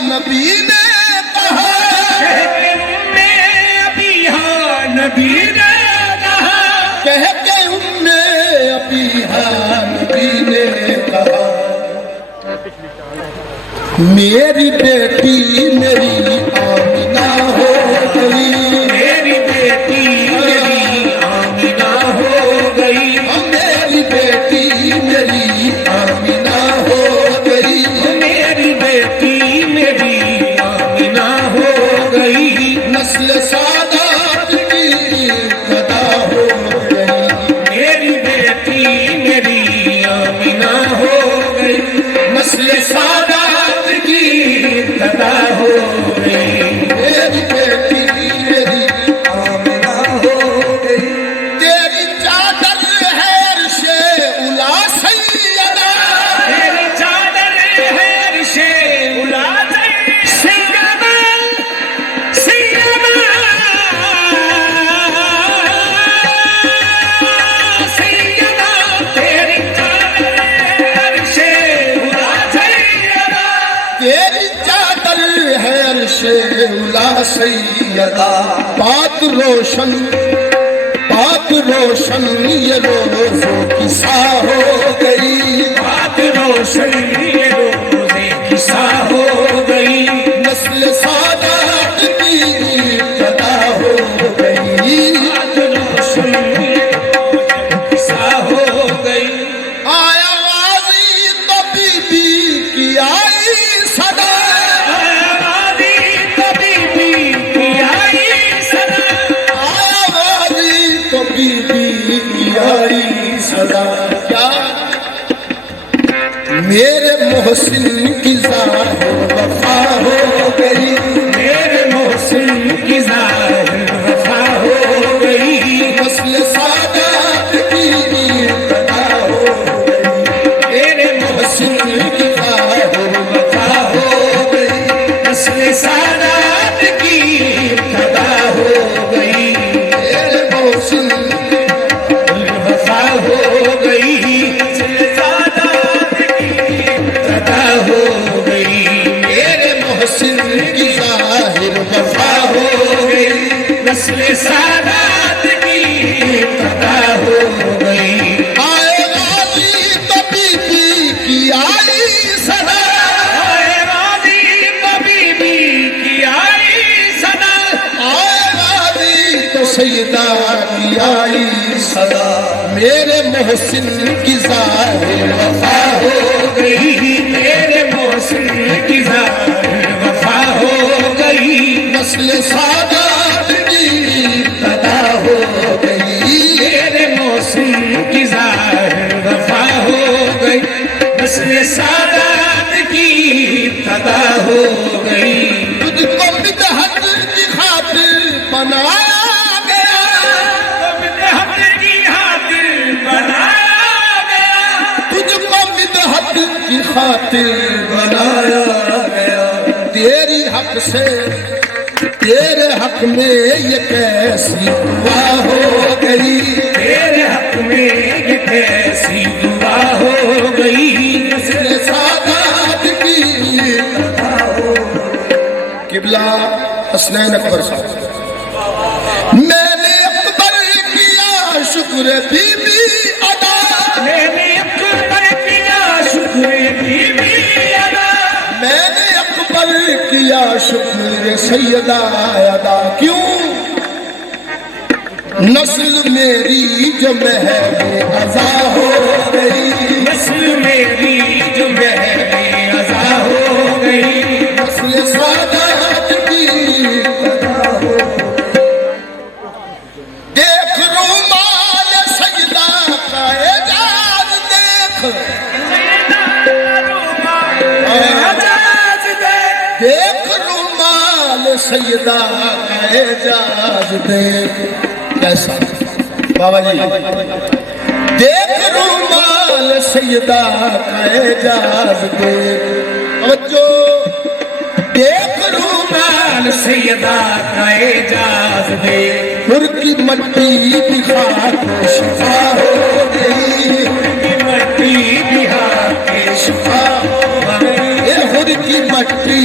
नबी ने कहा, कह के उम्मे अबीहा नबी ने कहा, कह के उम्मे अबीहा नबी ने कहा, मेरी बेटी मेरी आमिना हो गई, मेरी बेटी मेरी आमिना हो गई, मेरी बेटी मेरी आमिना हो गई, मेरी बेटी मेरी आमिना हो गई, नस्ल सादात की कदा हो गई, मेरी बेटी मेरी आमिना हो गई, नस्ल सादात की कदा हो गई, मेरी बेटी मेरी आमिना हो गई, तेरी चादर है अर्शे उला सैयदा, तेरी चादर है अर्शे उला सैयदा, सैयदा, सैयदा, तेरी चादर है अर्शे उला सैयदा, तेरी चादर है अर्शे उला सैयदा, पाक रोशन ये रोज़ों की सा हो गई, बात रोशन ये रोज़े की सा हो गई, नस्ल सादात की कदा हो गई, बात रोशन ये रोज़े की सा हो गई, आया गाज़ी तो बीबी की आई सदा, आवाज़ी तबीबी की आई सदा, आया गाज़ी तो बीबी की आई सदा, क्या मेरे मोहसिन की ज़ाहिर वफ़ा हो गई, मेरे मोहसिन की ज़ाहिर वफ़ा हो गई, नस्ल सादात की कदा हो गई, मेरे मोहसिन की ज़ाहिर वफ़ा हो गई, नस्ल सादात की कदा हो गई, मेरे मोहसिन वफ़ा हो गई, नस्ल सादात की कदा हो गई, मेरे मोहसिन की ज़ाहिर वफ़ा हो गई, नस्ल सादात की कदा हो गई, आए गाज़ी तो बीबी की आई सदा, आए राज़ी तबीबी की आई सदा, आए गाज़ी तो सैयदा की आई सदा, मेरे मोहसिन की ज़ाहिर वफ़ा हो गई, मेरे मोहसिन की ज़ाहिर वफ़ा हो गई, नस्ल सादात की कदा हो गई, मेरे मोहसिन की ज़ाहिर वफ़ा हो गई, नस्ल सादात की कदा हो गई, तुझको बिदअत की खातिर बनाया गया, बिदअत की खातिर बनाया गया, तुझको बिदअत की खातिर बनाया गया, तेरी हक से तेरे हक में ये कैसी दुआ हो गई, तेरे हक में ये कैसी दुआ हो गई, नस्ल सादात की कदा हो गई। किबला हसनैन अकबर साहब, मैंने अकबर किया शुक्र बीबी अदा, मैंने अकबर किया शुक्र बीबी अदा, मैंने अकबर किया शुक्र सैयदा अदा, क्यों नस्ल मेरी जो महब अज़ा हो गई, नस्ल मेरी जो महबे अज़ा हो गई, नस्ल सादात की कदा हो गई। देख रुमाल सैयदा का एजाज देख, आजाद दे, देख रुमाल सैयदा का एजाज देख, कैसा बाबा जी, देख रुमाल सैयदा का एजाज देख, जो देख रुमाल सैयदा का एजाज दे, हुर की मट्टी दिखा के शिफा हो गई, की मट्टी बिहार के शिफा हो गई, हुर की मट्टी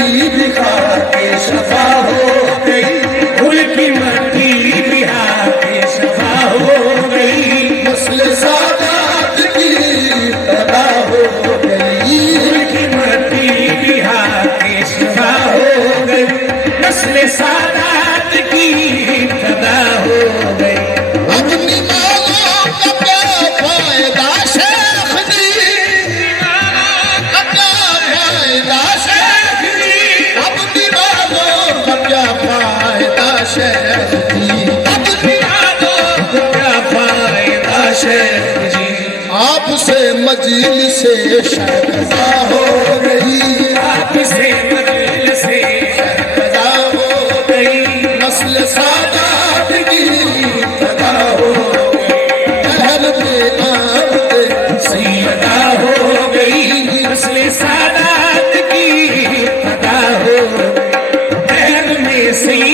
नस्ल सादात की फदा हो गई। अपनी मांगों का क्या फायदा शेख जी, का क्या फायदा शेख जी, अपनी मांगों का क्या फायदा शेख जी, अपनी यादों को क्या फायदा शेख जी। आपसे मजलिसे शर्मदा हो गई, आपसे मजलिस से शर्मदा हो गई, नस्ल सादात की फदा हो गई, लहर में आमदे सैयदा हो गई। नस्ल सादात की फदा हो गई। में सैयदा